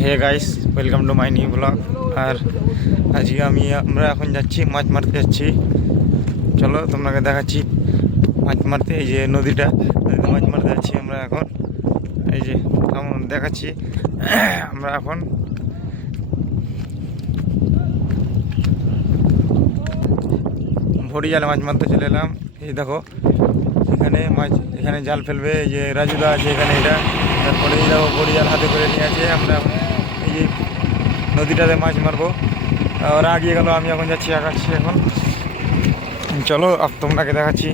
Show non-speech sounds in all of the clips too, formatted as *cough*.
Hey guys welcome to my new blog আর আজকে আমি, আমরা এখন যাচ্ছি মাছ মারতে যাচ্ছি। চলো, তোমাকে দেখাচ্ছি মাছ মারতে, এই যে নদীটা, নদীতে মাছ মারতে যাচ্ছি আমরা এখন। এই যে দেখাচ্ছি, আমরা এখন। ভরি জালে মাছ মারতে চলে এলাম। এই দেখো, এখানে মাছ, এখানে জাল ফেলবে, এই যে রাজুদা আছে এখানে এটা। তারপরে এই দেখো জাল হাতে করে নিয়ে আছে আমরা এই যে নদীটাতে মাছ মারবো। ওরা আগিয়ে গেল আমি এখন যাচ্ছি আগাচ্ছি এখন। চলো তোমাকে দেখাচ্ছি।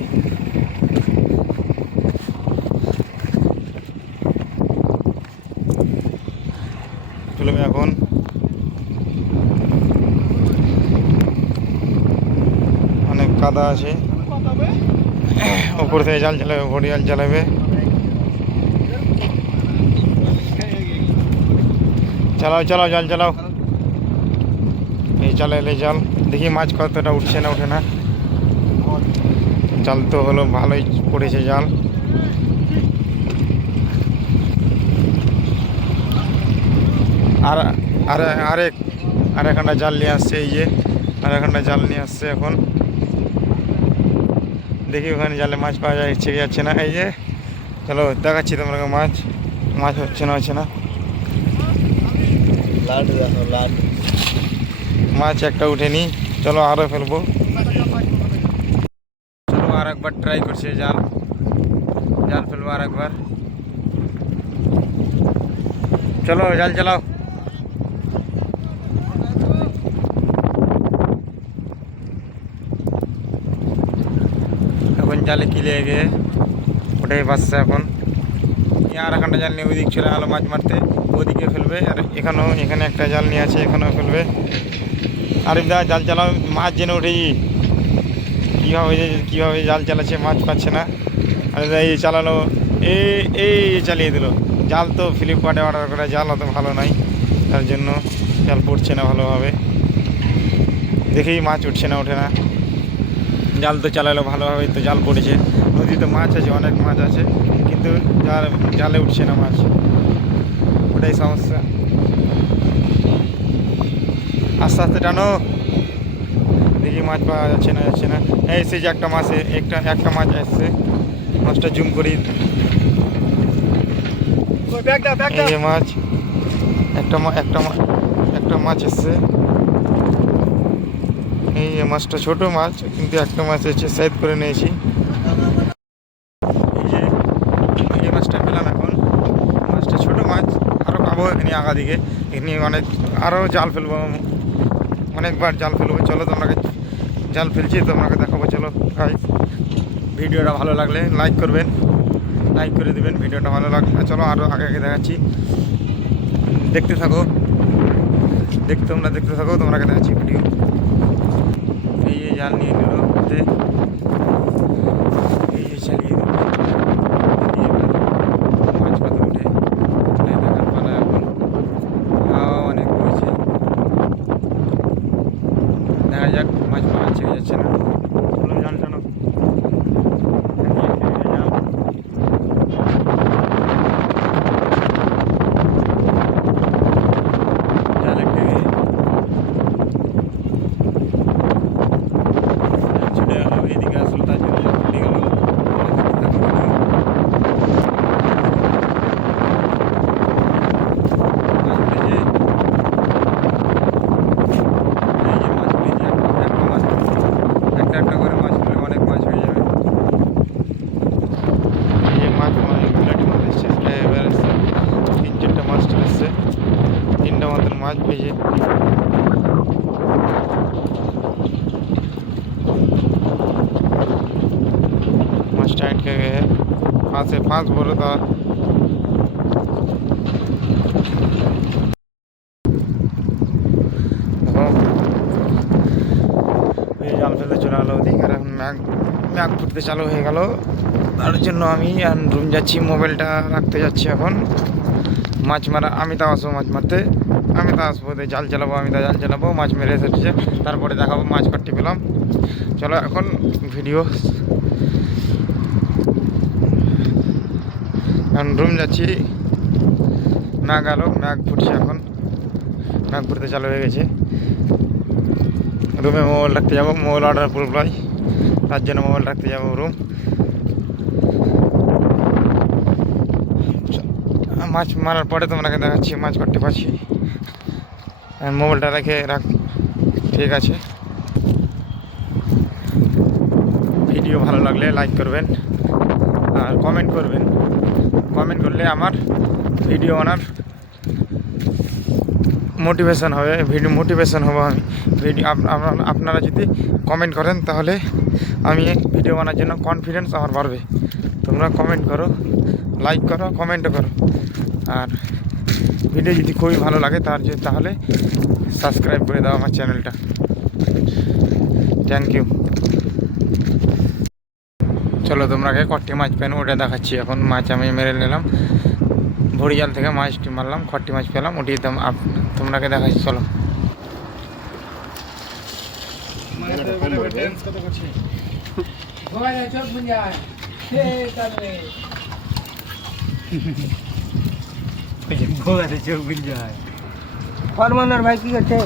চলবে এখন। অনেক কাদা আছে। উপর থেকে জাল চালাবে জাল চালাবে। চালাও চালাও, জাল চালাও। এই জাল এলে জাল। দেখি মাছ কতটা উঠছে না উঠে না। জাল তো হলো, ভালোই পড়েছে জাল। আর আর আরেক আর জাল নিয়ে আসছে, এই যে আর এখানটা জাল নিয়ে আসছে এখন। দেখি ওখানে জালে মাছ পাওয়া যায়, ছেড়ে যাচ্ছে না, এই যে। চলো, দেখাচ্ছি তোমাকে মাছ। মাছ হচ্ছে না হচ্ছে না। লাট দেখো লাট মাছ একটা উঠেনি চলো আরও ফেলব চলো আর একবার ট্রাই করছি জাল জাল ফেলব আর একবার চলো জাল চালাও এখন জালে কি লেগে গিয়ে ওটাই বাসছে এখন এই আর এখানটা জাল নিয়ে ওইদিক চলে আলো মাছ মারতে ওদিকে ফেলবে, আর এখানেও, এখানে একটা জাল নিয়ে আছে, এখানেও ফেলবে। আরিফ দা, জাল চালাও, মাছ জেনে উঠেছি কীভাবে কীভাবে জাল চালাচ্ছে, মাছ পাচ্ছে না। আরিফ দা, এই চালালো এই এই চালিয়ে দিল। জাল তো ফ্লিপকার্টে অর্ডার করা, জাল অত ভালো নাই। তার জন্য জাল পড়ছে না ভালোভাবে। দেখেই মাছ উঠছে না, ওঠে না। জাল তো চালালো ভালোভাবে, তো জাল পড়েছে। নদীতে মাছ আছে, অনেক মাছ আছে, কিন্তু জাল, জালে উঠছে না মাছ। ওটাই সমস্যা। আস্তে আস্তে টানো। দেখি মাছ পাওয়া যাচ্ছে না যাচ্ছে না। এই সেই যে একটা মাছ একটা একটা মাছ আসছে। মাছটা জুম করি। এই যে মাছ। একটা একটা একটা মাছ এসছে এই যে মাছটা ছোট মাছ কিন্তু একটা মাছ এসছে সাইড করে নিয়েছি এই যে এই মাছটা পেলাম এখন মাছটা ছোট মাছ পাবো এখানে আগা দিকে এখানে অনেক আরও জাল ফেলব অনেকবার জাল ফেলব। চলো তোমাকে জাল ফেলছি, তোমাকে দেখাবো। চলো গাই ভিডিওটা ভালো লাগলে লাইক করবেন লাইক করে দেবেন, ভিডিওটা ভালো লাগলে। চলো আরও আগে আগে দেখাচ্ছি। দেখতে থাকো। দেখতে তোমরা দেখতে থাকো, তোমাকে দেখাচ্ছি ভিডিও। এই জাল নিয়ে হাতে এই যে চালিয়ে দিল এই এবার মাছ কত উঠে এই দেখার পালা এখন হাওয়া অনেক বইছে দেখা যাক মাছ মারা ছেড়ে যাচ্ছে না চলো জাল টানো জাল জাল একটা গিয়ে ছুটে গেল এদিকে আসলো তার জন্য ছুটে গেল একটা একটা করে মাছ পেলে অনেক মাছ হয়ে যাবে এই যে মাছ বিলাটি মাছ এসছে এবার এসছে তিন চারটা মাছ চলে এসছে তিনটা মতন মাছ ভেজে গিয়ে ফাঁসে ফাঁস বলে তা এই জাল ফেলতে চলে গেলো ওদিক, আর এখন ম্যাগ ম্যাগ ফুটতে চালু হয়ে গেল। তার জন্য আমি রুম যাচ্ছি, মোবাইলটা রাখতে যাচ্ছি এখন। মাছ মারা আমি তো আসব মাছ মারতে। আমি তো আসব জাল চালাবো আমি তো জাল চালাবো, মাছ মেরে এসেছে তারপরে দেখাবো মাছ কাটতে পেলাম। চলো এখন ভিডিও এখন রুম যাচ্ছি। ম্যাগ আলো ম্যাগ ফুটছে এখন। ম্যাগ ফুটতে চালু হয়ে গেছে। রুমে মোবাইল রাখতে যাব মোবাইল অর্ডার পুরোপুরাই তার জন্য মোবাইল রাখতে যাব রুম মাছ মারার পরে তোমাকে দেখাচ্ছি, মাছ করতে পারছি। মোবাইলটা রেখে রাখ, ঠিক আছে। ভিডিও ভালো লাগলে লাইক করবেন, আর কমেন্ট করবেন। কমেন্ট করলে আমার ভিডিও বানার মোটিভেশন হবে ভিডিও মোটিভেশন হব আমি। ভিডিও আপনারা যদি কমেন্ট করেন তাহলে আমি ভিডিও বানার জন্য কনফিডেন্স আমার বাড়বে। তোমরা কমেন্ট করো লাইক করো কমেন্টও করো। আর ভিডিও যদি খুবই ভালো লাগে তার তাহলে সাবস্ক্রাইব করে দাও আমার চ্যানেলটা থ্যাংক ইউ চলো তোমরাকে কট্টি মাছ পেন ওটা দেখাচ্ছি। এখন মাছ আমি মেরে নিলাম। ভরি জাল থেকে মাছটি মারলাম খট্টি মাছ পেলাম ওটি তোমরাকে দেখাচ্ছি চলো। *laughs* ফরমানের ভাই কি করছে?